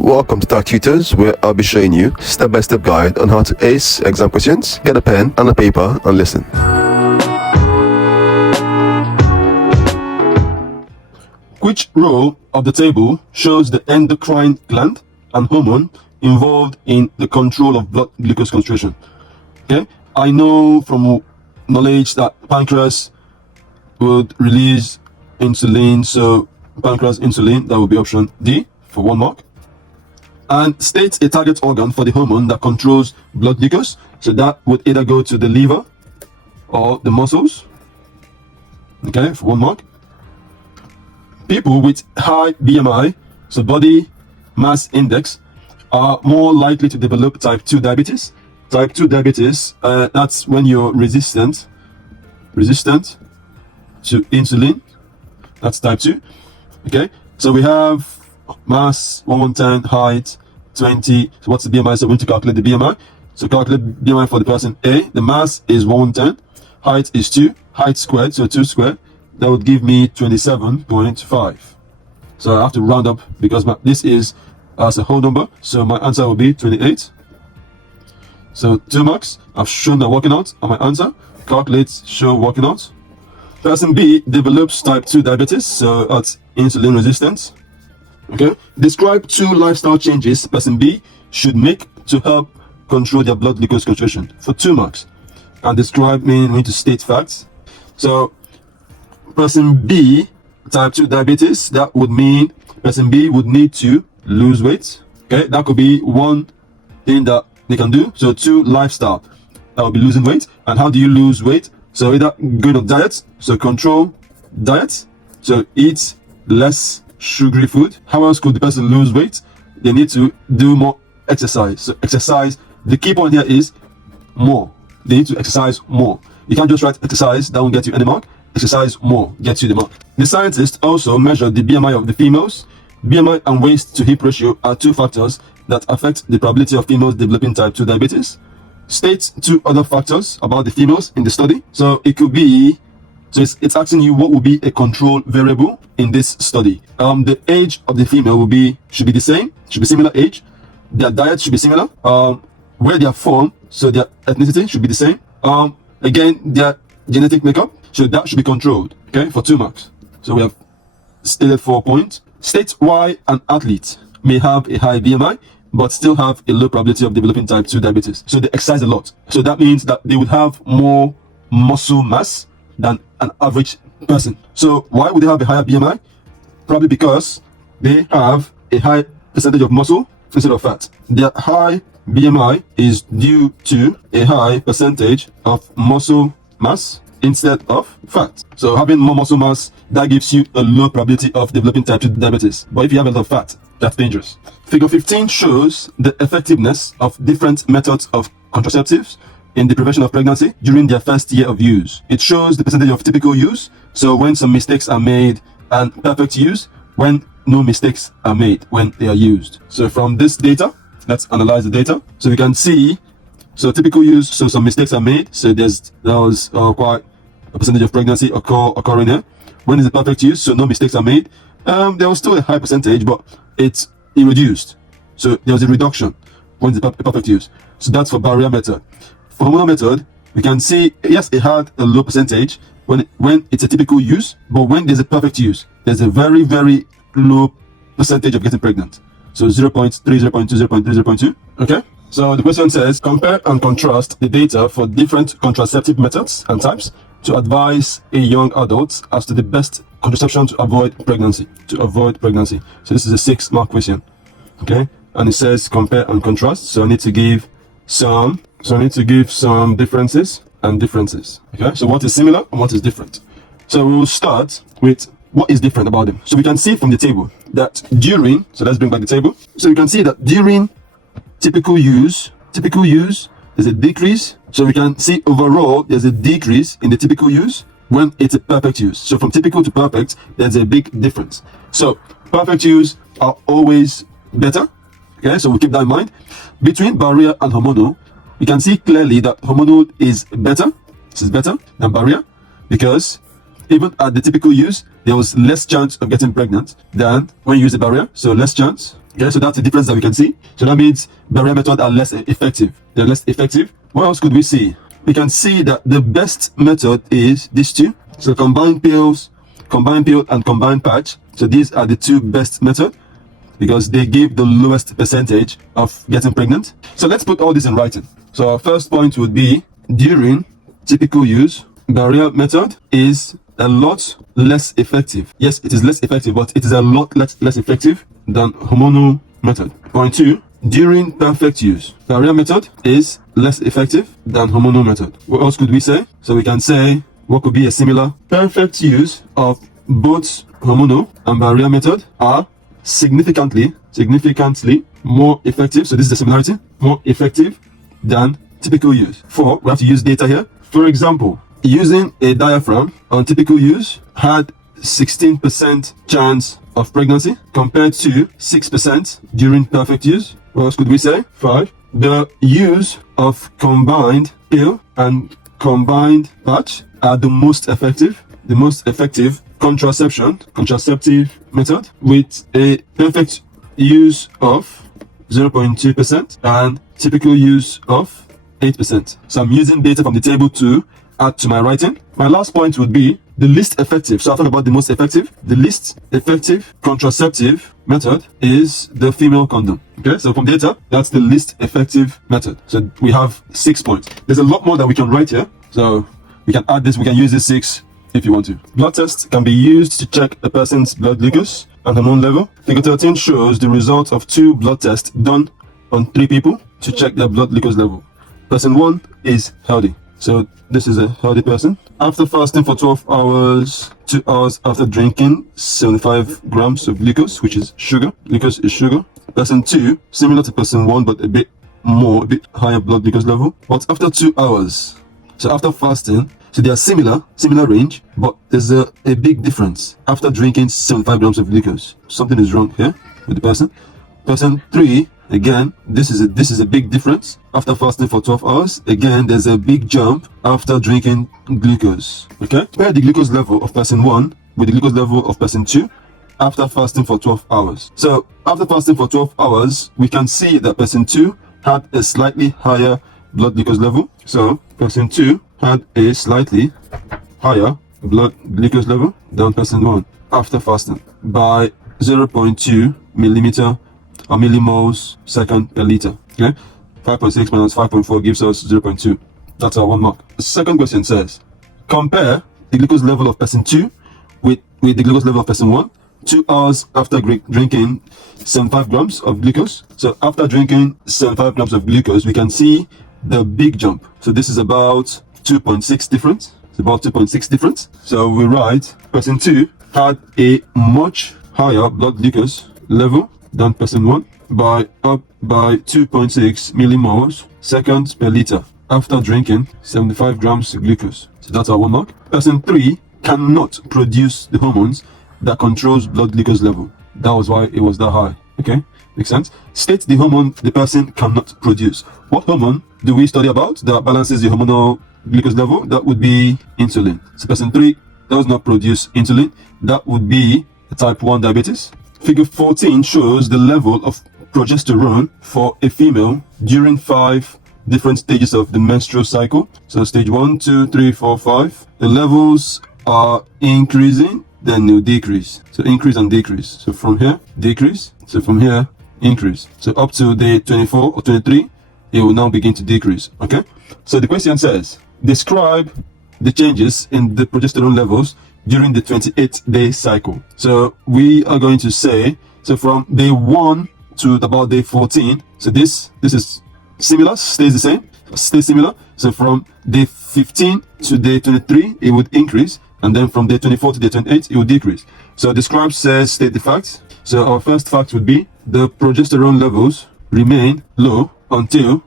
Welcome to Talk Tutors, where I'll be showing you step-by-step guide on how to ace exam questions. Get a pen and a paper and listen. Which row of the table shows the endocrine gland and hormone involved in the control of blood glucose concentration? Okay, I know from knowledge that pancreas would release insulin, so pancreas insulin, that would be option D for 1 mark. And states a target organ for the hormone that controls blood glucose, so that would either go to the liver or the muscles, okay, for 1 mark. People with high BMI, so body mass index, are more likely to develop type 2 diabetes. Type 2 diabetes, that's when you're resistant to insulin. That's type 2. Okay, so we have mass 110, height 20. So what's the BMI? So we need to calculate the BMI. So calculate BMI for the person A. The mass is 110, height is 2, height squared, so 2 squared. That would give me 27.5. So I have to round up because this is as a whole number, so my answer will be 28. So 2 marks. I've shown the working out on my answer. Calculate, show working out. Person B develops type 2 diabetes, so that's insulin resistance. Okay, describe 2 lifestyle changes person B should make to help control their blood glucose concentration for 2 marks. And describe means we need to state facts. So person B, type 2 diabetes, that would mean person B would need to lose weight. Okay, that could be one thing that they can do. So 2 lifestyle, that would be losing weight. And how do you lose weight? So either going on diet, so control diet, so eat less sugary food. How else could the person lose weight? They need to do more exercise. So exercise, the key point here is more. They need to exercise more. You can't just write exercise, that won't get you any mark. Exercise more gets you the mark. The scientists also measured the BMI of the females. BMI and waist to hip ratio are 2 factors that affect the probability of females developing type 2 diabetes. State 2 other factors about the females in the study. So it could be, so it's asking you what will be a control variable in this study. The age of the female should be the same, should be similar age. Their diet should be similar. Where they are from, so their ethnicity should be the same. Again, their genetic makeup, so that should be controlled. Okay, for 2 marks. So we have stated 4 points. State why an athlete may have a high BMI but still have a low probability of developing type 2 diabetes. So they exercise a lot. So that means that they would have more muscle mass than an average person. So why would they have a higher BMI? Probably because they have a high percentage of muscle instead of fat. Their high BMI is due to a high percentage of muscle mass instead of fat. So having more muscle mass, that gives you a low probability of developing type 2 diabetes. But if you have a lot of fat, that's dangerous. Figure 15 shows the effectiveness of different methods of contraceptives in the prevention of pregnancy during their first year of use. It shows the percentage of typical use, so when some mistakes are made, and perfect use, when no mistakes are made when they are used. So from this data, let's analyze the data. So we can see, so typical use, so some mistakes are made, so there was quite a percentage of pregnancy occurring here. When is the perfect use? So no mistakes are made. There was still a high percentage, but it reduced. So there was a reduction when the perfect use. So that's for barrier method. For hormonal method, we can see, yes, it had a low percentage when it's a typical use, but when there's a perfect use, there's a very, very low percentage of getting pregnant. So 0.3, 0.2, 0.3, 0.2. Okay. So the question says, compare and contrast the data for different contraceptive methods and types to advise a young adult as to the best contraception to avoid pregnancy. So this is a 6 mark question. Okay. And it says compare and contrast. So I need to give some differences and differences. Okay. So what is similar and what is different? So we will start with what is different about them. So we can see from the table that during, so let's bring back the table. So we can see that during typical use, there's a decrease. So we can see overall there's a decrease in the typical use when it's a perfect use. So from typical to perfect, there's a big difference. So perfect use are always better. Okay, so we'll keep that in mind. Between barrier and hormonal, we can see clearly that hormonal is better. This is better than barrier because even at the typical use, there was less chance of getting pregnant than when you use the barrier. So less chance Okay, so that's the difference that we can see. So that means barrier method are less effective. They're less effective. What else could we see? We can see that the best method is these two. So combined pill and combined patch. So these are the two best methods because they give the lowest percentage of getting pregnant. So let's put all this in writing. So our first point would be during typical use, barrier method is a lot less effective. Yes, it is less effective, but it is a lot less effective than hormonal method. Point 2, during perfect use, barrier method is less effective than hormonal method. What else could we say? So we can say what could be a similar perfect use of both hormonal and barrier method are significantly more effective. So this is the similarity, more effective than typical use. 4, we have to use data here. For example, using a diaphragm on typical use had 16% chance of pregnancy compared to 6% during perfect use. What else could we say? 5, the use of combined pill and combined patch are the most effective contraceptive method with a perfect use of 0.2% and typical use of 8%. So I'm using data from the table to add to my writing. My last point would be the least effective. So I thought about the most effective. The least effective contraceptive method is the female condom. Okay, so from data, that's the least effective method. So we have 6 points. There's a lot more that we can write here. So we can add this, we can use this 6 if you want to. Blood tests can be used to check a person's blood glucose and hormone level. Figure 13 shows the results of 2 blood tests done on 3 people to check their blood glucose level. Person 1 is healthy. So this is a healthy person. After fasting for 12 hours, 2 hours after drinking 75 grams of glucose, which is sugar. Glucose is sugar. Person 2, similar to person 1, but a bit higher blood glucose level. But after 2 hours, so after fasting, so they are similar range, but there's a big difference. After drinking 75 grams of glucose, something is wrong here with the person. Person 3, again, this is a big difference. After fasting for 12 hours, again, there's a big jump after drinking glucose. Okay, compare the glucose level of person 1 with the glucose level of person 2 after fasting for 12 hours. So after fasting for 12 hours, we can see that person 2 had a slightly higher blood glucose level. So person 2 had a slightly higher blood glucose level than person 1 after fasting by 0.2 millimeter or millimoles second per liter. Okay, 5.6 minus 5.4 gives us 0.2. That's our 1 mark. The second question says, compare the glucose level of person 2 with the glucose level of person 1 2 hours after drinking 75 grams of glucose. So after drinking 75 grams of glucose, we can see the big jump. So this is about 2.6 difference. It's about 2.6 difference. So we write person 2 had a much higher blood glucose level than person 1 by 2.6 millimoles seconds per liter after drinking 75 grams of glucose. So that's our 1 mark. Person 3 cannot produce the hormones that controls blood glucose level. That was why it was that high. Okay, makes sense. State the hormone the person cannot produce. What hormone do we study about that balances the hormonal glucose level? That would be insulin. So person 3 does not produce insulin. That would be type 1 diabetes. Figure 14 shows the level of progesterone for a female during 5 different stages of the menstrual cycle. So stage 1, 2, 3, 4, 5. The levels are increasing, then they'll decrease. So increase and decrease. So from here, decrease. So from here, increase. So up to day 24 or 23, it will now begin to decrease. Okay. So the question says, describe the changes in the progesterone levels during the 28-day cycle. So we are going to say, so from day 1 to about day 14, so this is similar, stays the same, stays similar. So from day 15 to day 23, it would increase, and then from day 24 to day 28, it would decrease. So the scribe says, state the facts. So our first fact would be the progesterone levels remain low until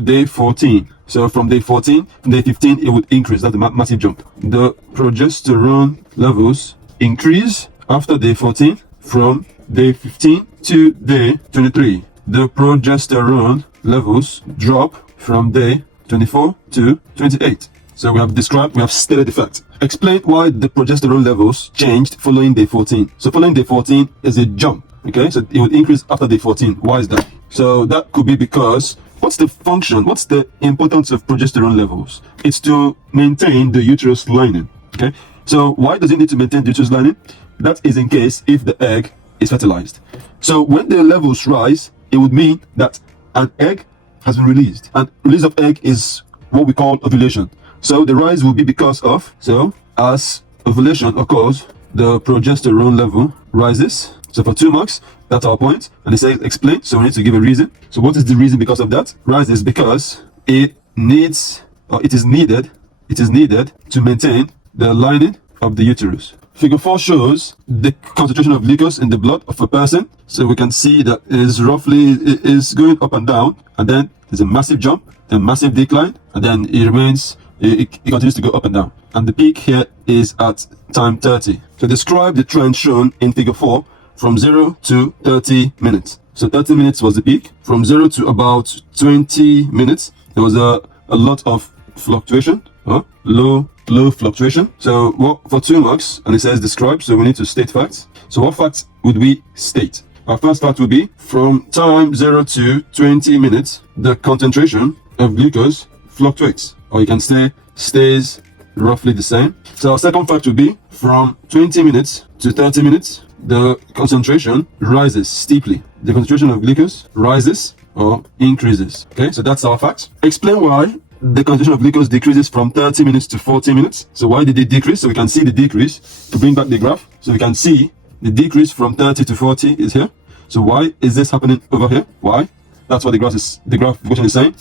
day 14. So from day 14 to day 15, it would increase. That's a massive jump. The progesterone levels increase after day 14 from day 15 to day 23. The progesterone levels drop from day 24 to 28. So we have stated the fact. Explain why the progesterone levels changed following day 14. So following day 14 is a jump. Okay, so it would increase after day 14. Why is that? So that could be because what's the function, what's the importance of progesterone levels? It's to maintain the uterus lining. Okay, so why does it need to maintain the uterus lining? That is in case if the egg is fertilized. So when the levels rise, it would mean that an egg has been released, and release of egg is what we call ovulation. So the rise will be because of, so as ovulation occurs, the progesterone level rises. So for 2 marks, that's our point. And it says explain, so we need to give a reason. So what is the reason because of that? Rises because it needs, or it is needed to maintain the lining of the uterus. Figure 4 shows the concentration of glucose in the blood of a person. So we can see that it is going up and down, and then there's a massive jump, then massive decline, and then it remains, it continues to go up and down. And the peak here is at time 30. So describe the trend shown in figure 4 from 0 to 30 minutes. So 30 minutes was the peak. From 0 to about 20 minutes, there was a lot of fluctuation, low fluctuation. So what for 2 marks, and it says describe, so we need to state facts. So what facts would we state? Our first fact would be from time 0 to 20 minutes, the concentration of glucose fluctuates, or you can say stays roughly the same. So our second fact would be from 20 minutes to 30 minutes, the concentration rises steeply. The concentration of glucose rises or increases. Okay, so that's our fact. Explain why the concentration of glucose decreases from 30 minutes to 40 minutes. So why did it decrease? So we can see the decrease. To bring back the graph, so we can see the decrease from 30 to 40 is here. So why is this happening over here? Why? That's what the graph equation is saying.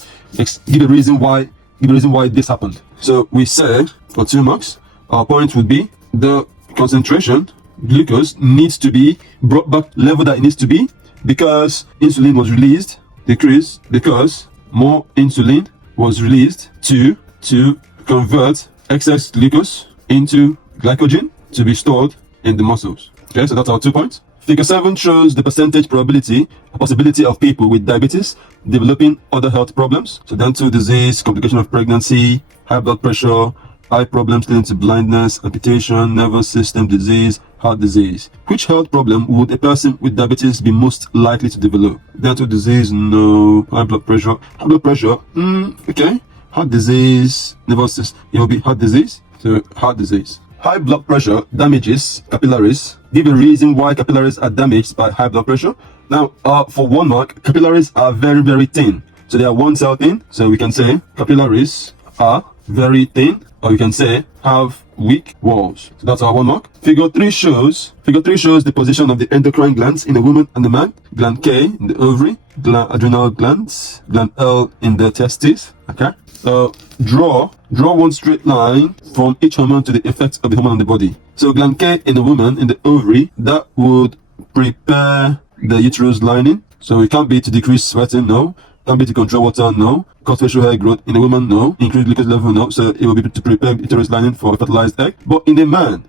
Give a reason why this happened. So we say for 2 marks, our point would be the concentration glucose needs to be brought back level that it needs to be because insulin was released, decreased because more insulin was released to convert excess glucose into glycogen to be stored in the muscles. Okay, so that's our 2 points. Figure 7 shows the percentage possibility of people with diabetes developing other health problems. So dental disease, complication of pregnancy, high blood pressure, eye problems leading to blindness, amputation, nervous system disease, heart disease. Which health problem would a person with diabetes be most likely to develop? Dental disease, no. High blood pressure, okay. Heart disease, nervous system, it will be heart disease. So heart disease. High blood pressure damages capillaries. Give a reason why capillaries are damaged by high blood pressure. Now, for 1 mark, capillaries are very, very thin. So they are 1 cell thin. So we can say capillaries are very thin, or you can say have weak walls. So that's our 1 mark. Figure 3 shows the position of the endocrine glands in a woman and a man. Gland K in the ovary, adrenal glands, gland L in the testes. Okay. Draw 1 straight line from each hormone to the effects of the hormone on the body. So gland K in a woman in the ovary, that would prepare the uterus lining. So it can't be to decrease sweating, no. Can't be to control water, no. Cause facial hair growth in a woman, no. Increase glucose level, no. So it will be to prepare uterus lining for a fertilized egg. But in a man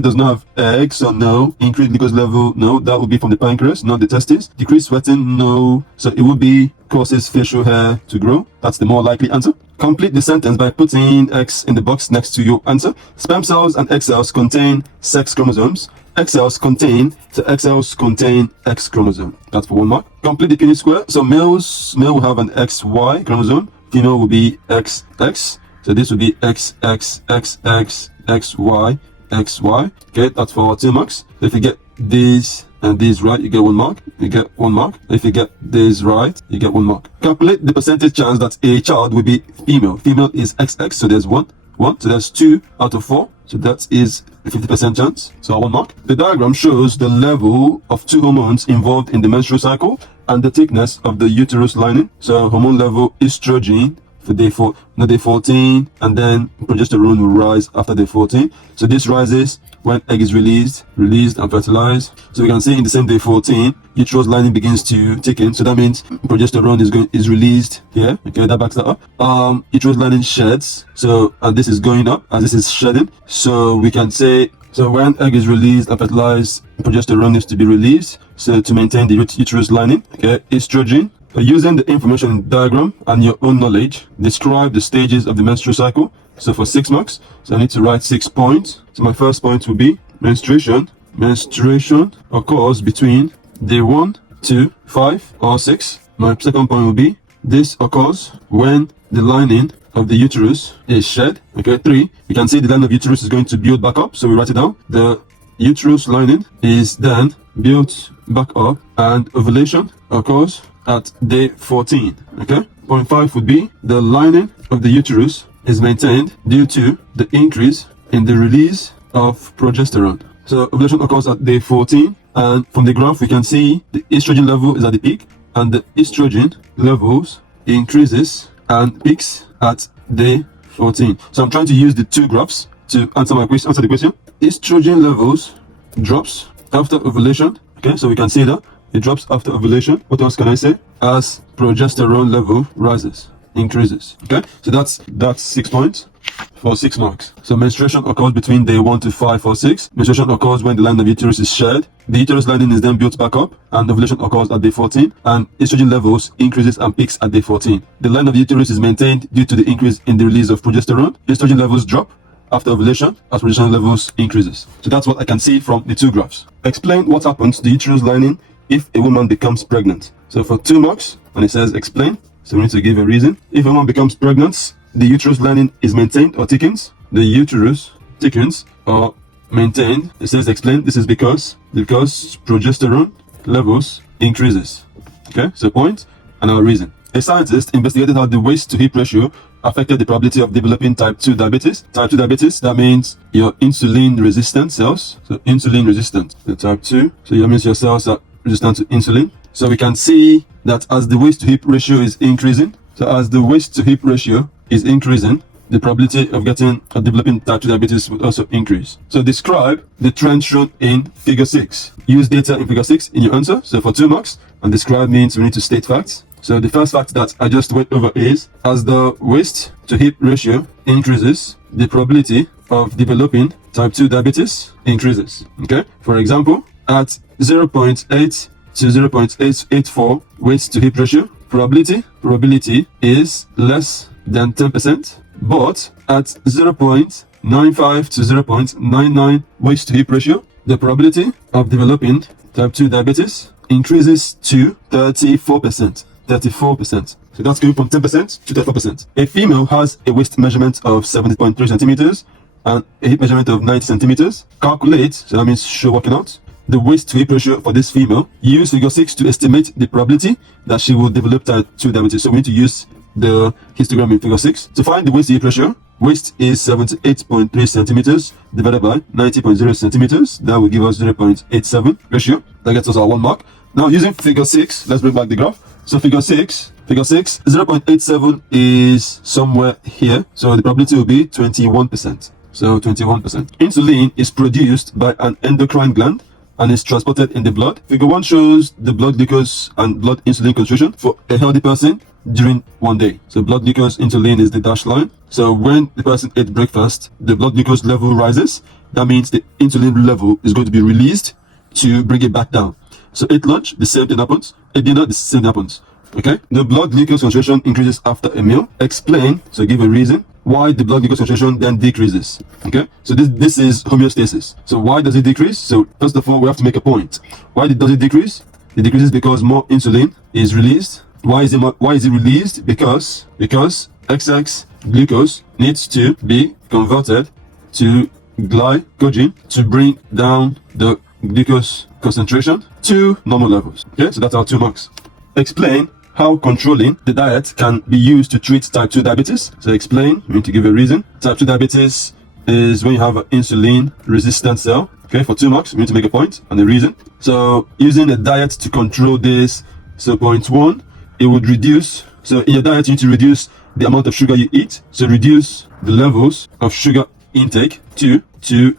does not have eggs, so no. Increase glucose level, no. That would be from the pancreas, not the testes. Decrease sweating, no. So it would be causes facial hair to grow. That's the more likely answer. Complete the sentence by putting X in the box next to your answer. Sperm cells and egg cells contain sex chromosomes. X cells contain X chromosome. That's for 1 mark. Complete the Punnett square. So male will have an XY chromosome. Female will be XX. So this will be XXXX XY XY. Okay, that's for 2 marks. If you get these and these right, you get 1 mark. You get 1 mark. If you get this right, you get 1 mark. Calculate the percentage chance that a child will be female. Female is XX, so there's 1. So there's 2 out of 4. So that is a 50% chance. So 1 mark. The diagram shows the level of 2 hormones involved in the menstrual cycle and the thickness of the uterus lining. So hormone level estrogen for day 14, and then progesterone will rise after day 14. So this rises when egg is released and fertilized. So we can see in the same day 14, uterus lining begins to thicken. So that means progesterone is released here. Okay, that backs that up. Uterus lining sheds. So and this is going up as this is shedding. So we can say, so when egg is released and fertilized, progesterone needs to be released. So to maintain the uterus lining. Okay, estrogen. Using the information in the diagram and your own knowledge, describe the stages of the menstrual cycle. So for 6 marks, so I need to write 6 points. So my first point will be menstruation. Menstruation occurs between day 1, 2, 5, or 6. My second point will be this occurs when the lining of the uterus is shed. Okay, 3, you can see the lining of uterus is going to build back up, so we write it down. The uterus lining is then built back up, and ovulation occurs at day 14. Okay, point 5 would be the lining of the uterus is maintained due to the increase in the release of progesterone. So ovulation occurs at day 14, and from the graph we can see the estrogen level is at the peak, and the estrogen levels increases and peaks at day 14. So I'm trying to use the two graphs to answer the question. Estrogen levels drops after ovulation. Okay, so we can see that it drops after ovulation. What else can I say? As progesterone level rises, increases. Okay, so that's 6 points for 6 marks. So menstruation occurs between day 1 to 5 or 6. Menstruation occurs when the lining of uterus is shed. The uterus lining is then built back up, and ovulation occurs at day 14, and estrogen levels increases and peaks at day 14. The line of the uterus is maintained due to the increase in the release of progesterone. Estrogen levels drop after ovulation as progesterone levels increases. So that's what I can see from the two graphs. Explain what happens to the uterus lining if a woman becomes pregnant. So for 2 marks, when it says explain, so we need to give a reason. If a woman becomes pregnant, the uterus lining is maintained or thickens. The uterus thickens or maintained. It says explain. This is because progesterone levels increases. Okay, so point and our reason. A scientist investigated how the waist to hip ratio affected the probability of developing type 2 diabetes. Type 2 diabetes, that means your insulin resistant cells. So insulin resistant, the type 2. So that means your cells are resistant to insulin. So we can see that as the waist to hip ratio is increasing, the probability of getting or developing type 2 diabetes would also increase. So describe the trend shown in figure 6. Use data in figure 6 in your answer. So for 2 marks, and describe means we need to state facts. So the first fact that I just went over is, as the waist to hip ratio increases, the probability of developing type 2 diabetes increases. Okay, for example, at 0.8 to 0.884 waist to hip ratio, probability is less than 10%, but at 0.95 to 0.99 waist to hip ratio, the probability of developing type 2 diabetes increases to 34%. 34%. So that's going from 10% to 34%. A female has a waist measurement of 70.3 centimeters and a hip measurement of 90 centimeters. Calculate, so that means show working out, the waist to hip ratio for this female. Use figure 6 to estimate the probability that she will develop type 2 diabetes. So we need to use the histogram in figure 6. To find the waist to hip ratio, waist is 78.3 centimeters divided by 90.0 centimeters. That will give us 0.87 ratio. That gets us our 1 mark. Now using figure 6, let's bring back the graph. So figure 6, 0.87 is somewhere here. So the probability will be 21%. So 21%. Insulin is produced by an endocrine gland and is transported in the blood. Figure 1 shows the blood glucose and blood insulin concentration for a healthy person during one day. So blood glucose insulin is the dashed line. So when the person ate breakfast, the blood glucose level rises. That means the insulin level is going to be released to bring it back down. So ate lunch, the same thing happens. Ate dinner, the same thing happens. Okay, the blood glucose concentration increases after a meal. Explain, so give a reason why the blood glucose concentration then decreases. Okay, so this is homeostasis. So why does it decrease? So first of all, we have to make a point. Why does it decrease? It decreases because more insulin is released. Why is it released? Because excess glucose needs to be converted to glycogen to bring down the glucose concentration to normal levels. Okay, so that's our 2 marks. Explain how controlling the diet can be used to treat type 2 diabetes. So explain, we need to give a reason. Type 2 diabetes is when you have an insulin resistant cell. Okay, for 2 marks, we need to make a point and a reason. So using a diet to control this, so point 1, it would reduce, so in your diet you need to reduce the amount of sugar you eat. So reduce the levels of sugar intake to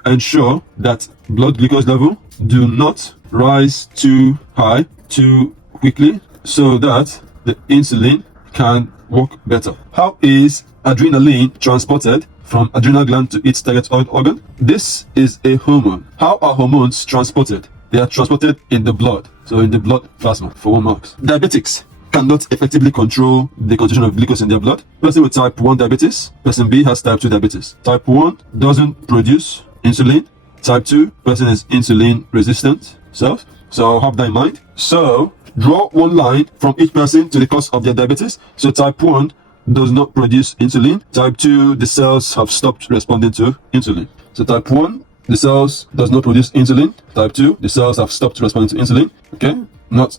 ensure that blood glucose level do not rise too high too quickly, so that the insulin can work better. How is adrenaline transported from adrenal gland to its target organ? This is a hormone. How are hormones transported? They are transported in the blood, so in the blood plasma, for 1 mark. Diabetics cannot effectively control the concentration of glucose in their blood. Person with type 1 diabetes, person B has type 2 diabetes. Type 1 doesn't produce insulin. Type 2, person is insulin resistant cells. So I'll have that in mind. So draw one line from each person to the cause of their diabetes. So type 1 does not produce insulin. Type 2, the cells have stopped responding to insulin. So type 1, the cells does not produce insulin. Type 2, the cells have stopped responding to insulin. Okay,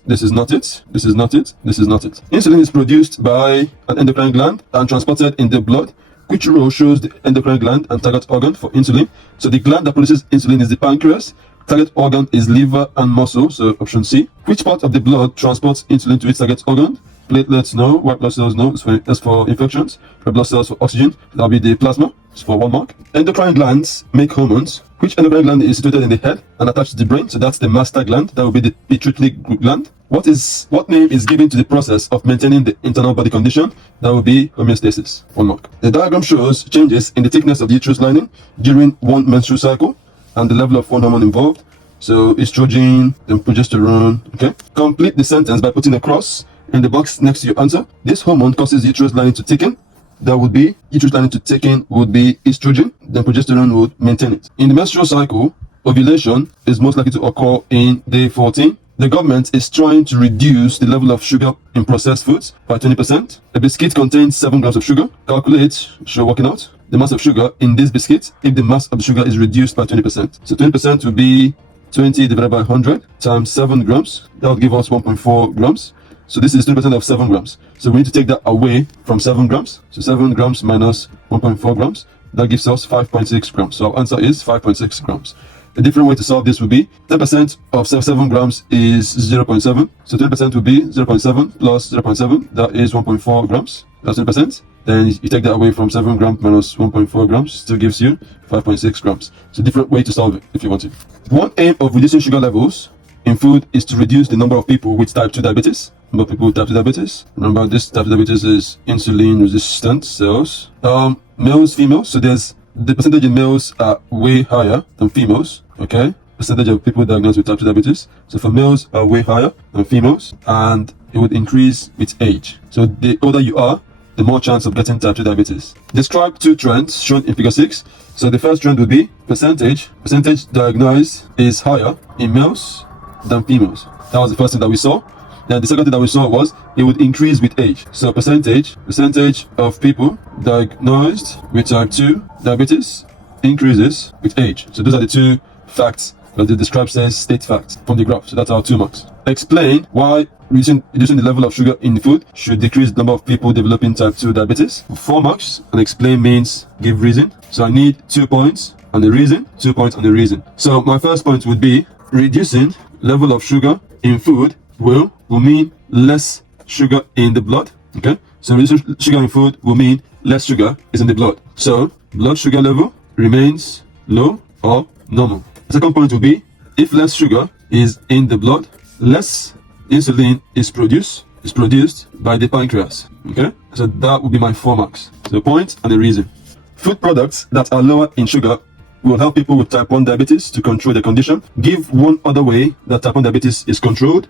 this is not it, this is not it, this is not it. Insulin is produced by an endocrine gland and transported in the blood. Which row shows the endocrine gland and target organ for insulin? So the gland that produces insulin is the pancreas. Target organ is liver and muscle, so option C. Which part of the blood transports insulin to its target organ? Platelets, no. White blood cells, no. That's for infections. Red blood cells for oxygen. That'll be the plasma. It's for 1 mark. Endocrine glands make hormones. Which endocrine gland is situated in the head and attached to the brain? So that's the master gland. That will be the pituitary gland. What name is given to the process of maintaining the internal body condition? That will be homeostasis. 1 mark. The diagram shows changes in the thickness of the uterus lining during one menstrual cycle and the level of one hormone involved. So estrogen, then progesterone. Okay. Complete the sentence by putting a cross in the box next to your answer. This hormone causes uterus lining to thicken. That would be uterus lining to thicken would be estrogen. Then progesterone would maintain it. In the menstrual cycle, ovulation is most likely to occur in day 14. The government is trying to reduce the level of sugar in processed foods by 20%. A biscuit contains 7 grams of sugar. Calculate, working out, the mass of sugar in this biscuit if the mass of sugar is reduced by 20%. So 20% would be 20 divided by 100 times 7 grams. That would give us 1.4 grams. So this is 20% of 7 grams. So we need to take that away from 7 grams. So 7 grams minus 1.4 grams. That gives us 5.6 grams. So our answer is 5.6 grams. A different way to solve this would be 10% of 7 grams is 0.7. So 10% would be 0.7 plus 0.7. That is 1.4 grams. That's 10%. Then you take that away from 7 grams minus 1.4 grams. Still gives you 5.6 grams. So different way to solve it if you want to. One aim of reducing sugar levels in food is to reduce the number of people with type 2 diabetes. Number of people with type 2 diabetes. Remember, this type 2 diabetes is insulin resistant cells. Males, females. So there's the percentage in males are way higher than females. Okay, percentage of people diagnosed with type 2 diabetes. So for males are way higher than females, and it would increase with age. So the older you are, the more chance of getting type 2 diabetes. Describe 2 trends shown in figure 6. So the first trend would be percentage diagnosed is higher in males than females. That was the first thing that we saw. Then the second thing that we saw was it would increase with age. So percentage of people diagnosed with type 2 diabetes increases with age. So those are the 2 facts that the describe says state facts from the graph. So that's our 2 marks. Explain why reducing the level of sugar in the food should decrease the number of people developing type 2 diabetes. 4 marks, and explain means give reason. So I need 2 points on the reason, 2 points on the reason. So my first point would be reducing level of sugar in food will mean less sugar in the blood. Okay, so reducing sugar in food will mean less sugar is in the blood. So blood sugar level remains low or normal. The second point will be if less sugar is in the blood, less insulin is produced by the pancreas. Okay, so that would be my 4 marks. So point and the reason. Food products that are lower in sugar will help people with type 1 diabetes to control the condition. Give one other way that type 1 diabetes is controlled.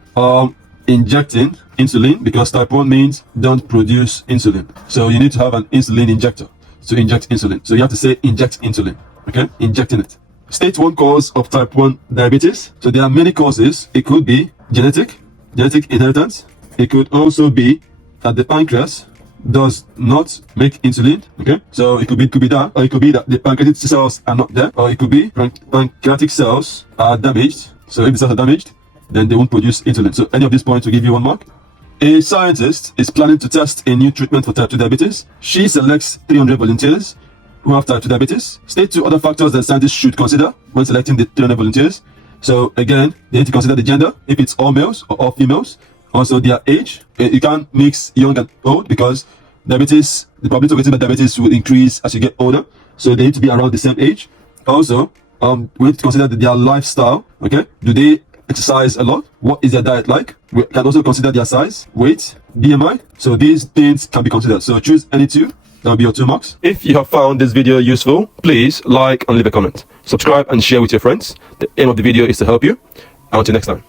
Injecting insulin, because type 1 means don't produce insulin. So you need to have an insulin injector to inject insulin. So you have to say inject insulin. Okay, injecting it. State 1 cause of type 1 diabetes. So there are many causes. It could be genetic inheritance. It could also be that the pancreas does not make insulin. Okay, so it could be that, or it could be that the pancreatic cells are not there, or it could be pancreatic cells are damaged. So if the cells are damaged, then they won't produce insulin. So any of these points will give you 1 mark. A scientist is planning to test a new treatment for type 2 diabetes. She selects 300 volunteers who have type 2 diabetes. State 2 other factors that scientists should consider when selecting the 300 volunteers. So again, they need to consider the gender, if it's all males or all females. Also their age. You can't mix young and old, because diabetes, the probability of getting diabetes will increase as you get older. So they need to be around the same age. Also, we need to consider their lifestyle. Okay, do they exercise a lot? What is their diet like? We can also consider their size, weight, BMI. So these things can be considered. So choose any 2. That'll be your 2 marks. If you have found this video useful, please like and leave a comment. Subscribe and share with your friends. The aim of the video is to help you. Until next time.